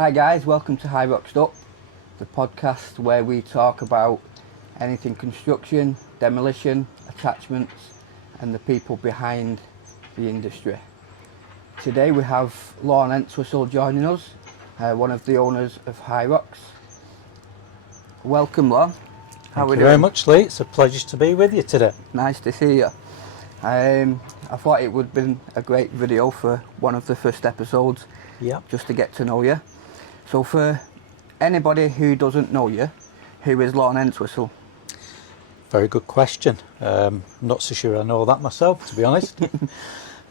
Hi guys, welcome to HIROX'ED UP, the podcast where we talk about anything construction, demolition, attachments and the people behind the industry. Today we have Lorne Entwistle joining us, one of the owners of HIROX. Welcome Lorne. Thank you very much, Lee. It's a pleasure to be with you today. Nice to see you. I thought it would have been a great video for one of the first episodes, just to get to know you. So for anybody who doesn't know you, who is Lorne Entwistle? Very good question. I'm not so sure I know that myself, to be honest.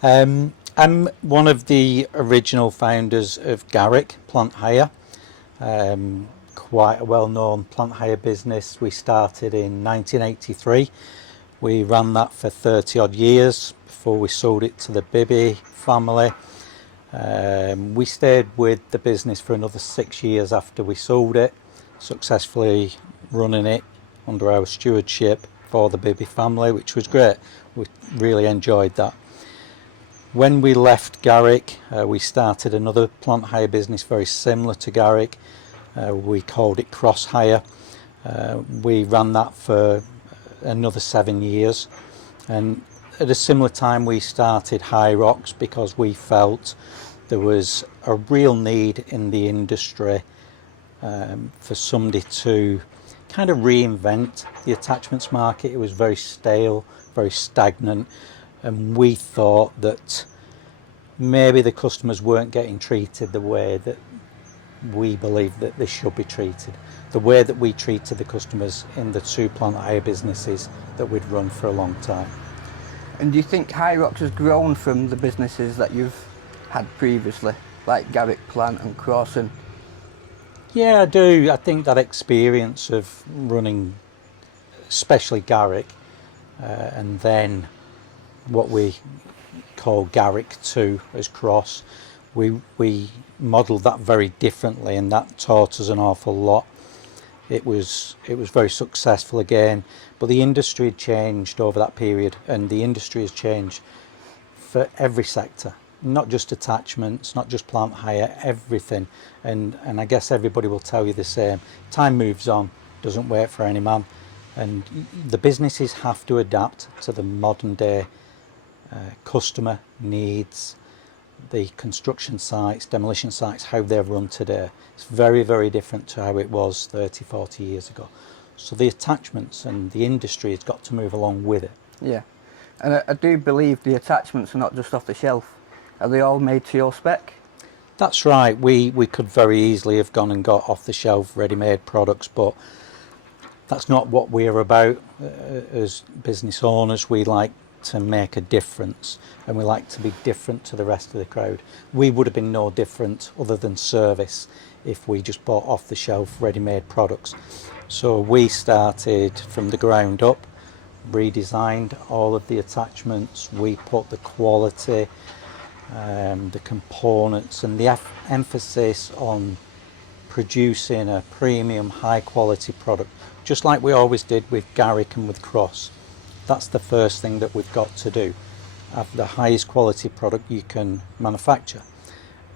I'm one of the original founders of Garrick Plant Hire, quite a well-known plant hire business. We started in 1983. We ran that for 30 odd years before we sold it to the Bibby family. We stayed with the business for another 6 years after we sold it, successfully running it under our stewardship for the Bibby family, which was great. We really enjoyed that. When we left Garrick, we started another plant hire business very similar to Garrick. We called it Cross Hire. We ran that for another 7 years, and at a similar time we started HIROX because we felt there was a real need in the industry for somebody to kind of reinvent the attachments market. It was very stale, very stagnant, and we thought that maybe the customers weren't getting treated the way that we believed that they should be treated, the way that we treated the customers in the two plant hire businesses that we'd run for a long time. And do you think HIROX has grown from the businesses that you've had previously, like Garrick Plant and Crosson? Yeah, I do. I think that experience of running, especially Garrick, and then what we call Garrick 2 as Cross, we modelled that very differently, and that taught us an awful lot. It was very successful again, but the industry had changed over that period, and the industry has changed for every sector, not just attachments, not just plant hire, everything. And I guess everybody will tell you the same. Time moves on, doesn't wait for any man, and the businesses have to adapt to the modern day customer needs. The construction sites, demolition sites, how they're run today, it's very, very different to how it was 30, 40 years ago. So the attachments and the industry has got to move along with it. Yeah, and I do believe the attachments are not just off the shelf. Are they all made to your spec? That's right. We could very easily have gone and got off the shelf ready-made products, but that's not what we're about. As business owners, we like to make a difference, and we like to be different to the rest of the crowd. We would have been no different other than service if we just bought off the shelf ready-made products. So we started from the ground up, redesigned all of the attachments. We put the quality, the components and the emphasis on producing a premium high quality product, just like we always did with Garrick and with Cross. That's the first thing that we've got to do. Have the highest quality product you can manufacture.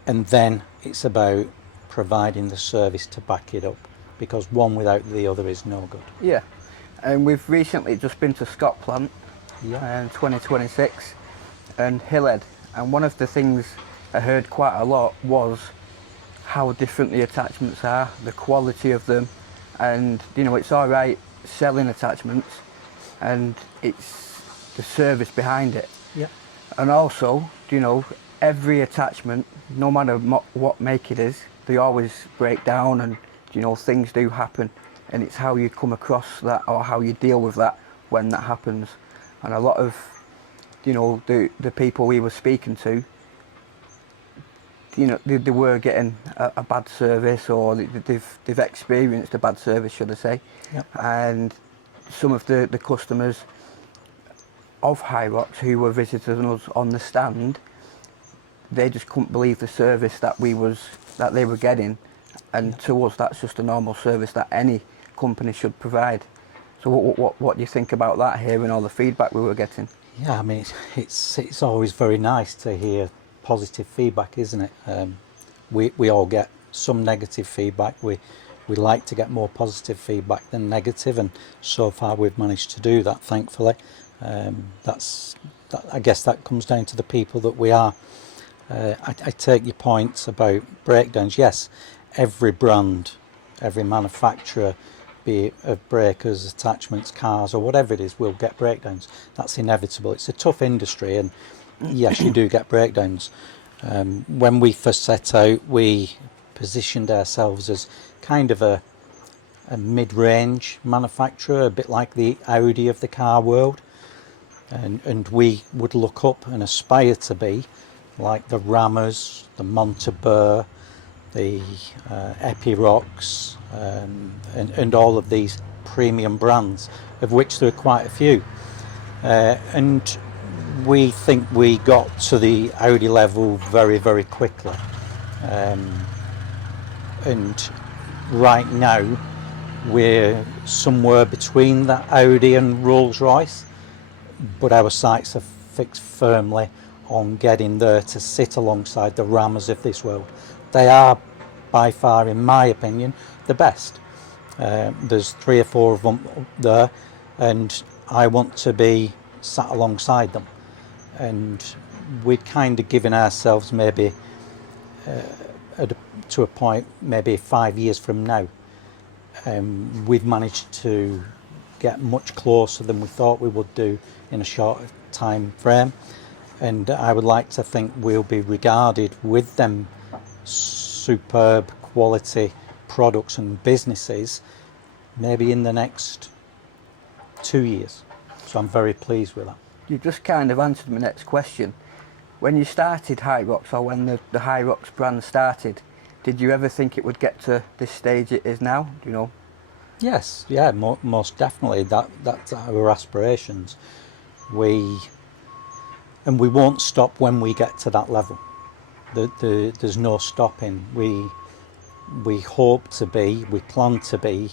And then it's about providing the service to back it up, because one without the other is no good. Yeah, and we've recently just been to Scotland in 2026 and Hillhead, and one of the things I heard quite a lot was how different the attachments are, the quality of them, and you know, it's all right selling attachments, and it's the service behind it. Yeah. And also, you know, every attachment, no matter what make it is, they always break down, and you know, things do happen, and it's how you come across that or how you deal with that when that happens. And a lot of, you know, the people we were speaking to, you know, they were getting a bad service, or they've experienced a bad service, should I say. Yep. And some of the customers of HIROX who were visiting us on the stand, they just couldn't believe the service that they were getting, and to us that's just a normal service that any company should provide. So what do you think about that, hearing all the feedback we were getting? Yeah, I mean, it's always very nice to hear positive feedback, isn't it? We all get some negative feedback. We like to get more positive feedback than negative, and so far we've managed to do that, thankfully. I guess that comes down to the people that we are. I take your point about breakdowns. Yes, every brand, every manufacturer, be it of breakers, attachments, cars, or whatever it is, will get breakdowns. That's inevitable. It's a tough industry, and yes, you do get breakdowns. When we first set out, we positioned ourselves as kind of a mid-range manufacturer, a bit like the Audi of the car world, and we would look up and aspire to be like the Rammers, the Montabur, the HIROX'ED, and all of these premium brands, of which there are quite a few. And we think we got to the Audi level very, very quickly. And right now, we're somewhere between the Audi and Rolls-Royce, but our sights are fixed firmly on getting there to sit alongside the Rammers of this world. They are by far, in my opinion, the best. There's 3 or 4 of them up there, and I want to be sat alongside them. And we're kind of giving ourselves maybe to a point, maybe 5 years from now, we've managed to get much closer than we thought we would do in a short time frame. And I would like to think we'll be regarded with them superb quality products and businesses maybe in the next 2 years. So I'm very pleased with that. You just kind of answered my next question. When you started HIROX, or when the HIROX brand started, did you ever think it would get to this stage it is now? Do you know? Yes, yeah, most definitely. That's our aspirations. We won't stop when we get to that level. There's no stopping. We hope to be, we plan to be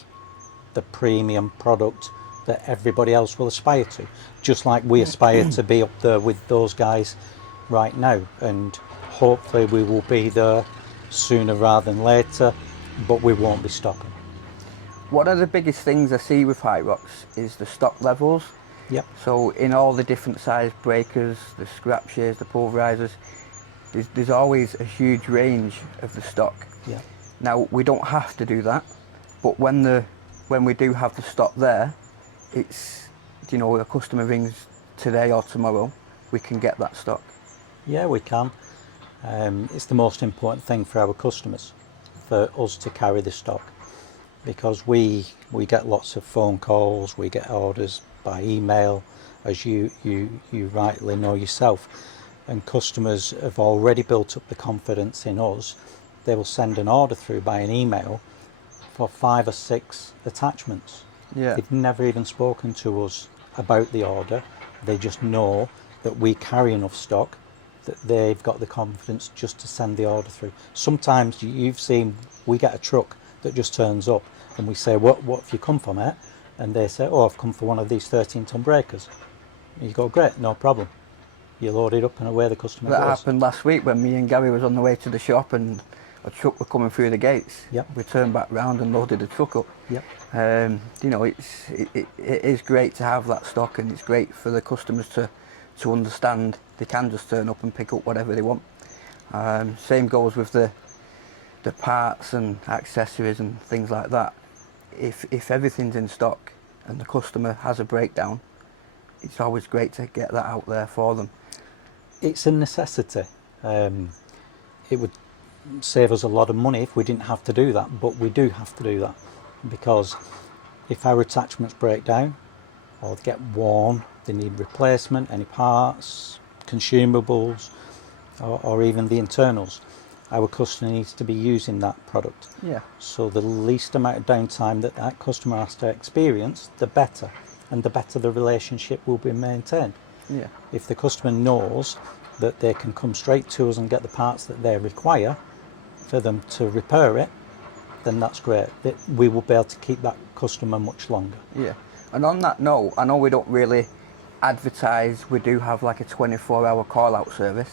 the premium product that everybody else will aspire to, just like we aspire to be up there with those guys right now, and hopefully we will be there sooner rather than later, but we won't be stopping. One of the biggest things I see with HIROX is the stock levels. Yep. So in all the different size breakers, the scrap shears, the pulverisers, there's always a huge range of the stock. Yeah. Now we don't have to do that, but when we do have the stock there, it's, you know, a customer rings today or tomorrow, we can get that stock. Yeah, we can. It's the most important thing for our customers, for us to carry the stock, because we get lots of phone calls, we get orders by email, as you rightly know yourself, and customers have already built up the confidence in us. They will send an order through by an email for 5 or 6 attachments. Yeah. They've never even spoken to us about the order. They just know that we carry enough stock that they've got the confidence just to send the order through. Sometimes you've seen, we get a truck that just turns up and we say, what have you come for, mate? And they say, oh, I've come for one of these 13-ton breakers. And you go, great, no problem. You load it up and away the customer goes. That happened last week when me and Gary was on the way to the shop and a truck was coming through the gates. Yep. We turned back round and loaded the truck up. Yep. You know, it is great to have that stock, and it's great for the customers to understand they can just turn up and pick up whatever they want. Same goes with the parts and accessories and things like that. If everything's in stock and the customer has a breakdown, it's always great to get that out there for them. It's a necessity. It would save us a lot of money if we didn't have to do that, but we do have to do that, because if our attachments break down or get worn, they need replacement, any parts, consumables, or even the internals, our customer needs to be using that product. Yeah. So the least amount of downtime that customer has to experience, the better, and the better the relationship will be maintained. Yeah. If the customer knows that they can come straight to us and get the parts that they require for them to repair it, then that's great. We will be able to keep that customer much longer. Yeah. And on that note, I know we don't really advertise, we do have like a 24-hour call-out service.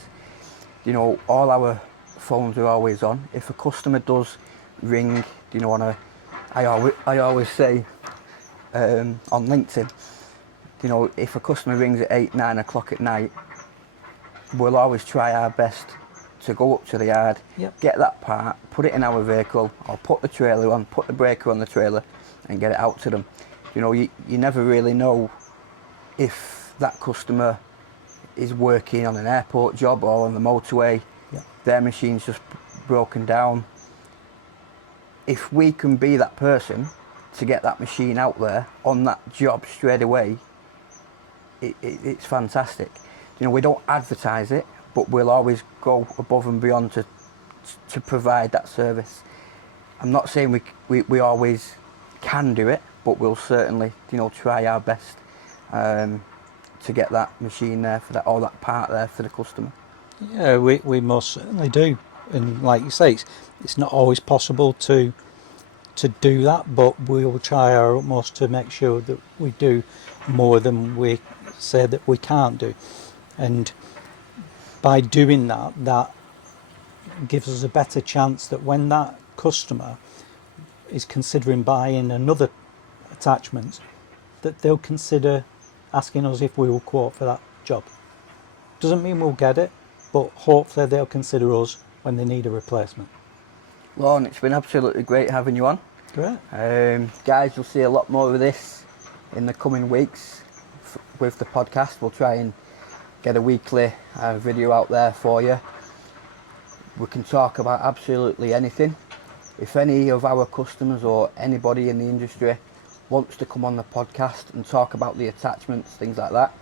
You know, all our phones are always on. If a customer does ring, I always say on LinkedIn, if a customer rings at 8, 9 o'clock at night, we'll always try our best to go up to the yard, Yep. get that part, put it in our vehicle, or put the trailer on, put the breaker on the trailer, and get it out to them. You never really know if that customer is working on an airport job or on the motorway. Yep. Their machine's just broken down. If we can be that person to get that machine out there on that job straight away, it's fantastic. We don't advertise it, but we'll always go above and beyond to provide that service. I'm not saying we always can do it, but we'll certainly try our best to get that machine there for that, or that part there for the customer. Yeah, we most certainly do. And like you say, it's not always possible to do that, but we will try our utmost to make sure that we do more than we say that we can't do. And by doing that, that gives us a better chance that when that customer is considering buying another attachment, that they'll consider asking us if we will quote for that job. Doesn't mean we'll get it, but hopefully they'll consider us when they need a replacement. Lorne, it's been absolutely great having you on. Great. Guys, you'll see a lot more of this in the coming weeks with the podcast. We'll try and get a weekly video out there for you. We can talk about absolutely anything. If any of our customers or anybody in the industry wants to come on the podcast and talk about the attachments, things like that,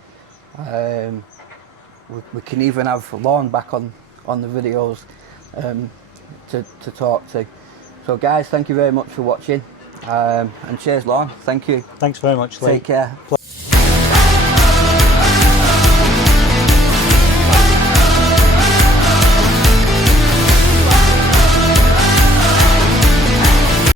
we can even have Lorne back on the videos to talk to. So guys, thank you very much for watching, and cheers Lorne. Thank you. Thanks very much, Lee. Take care.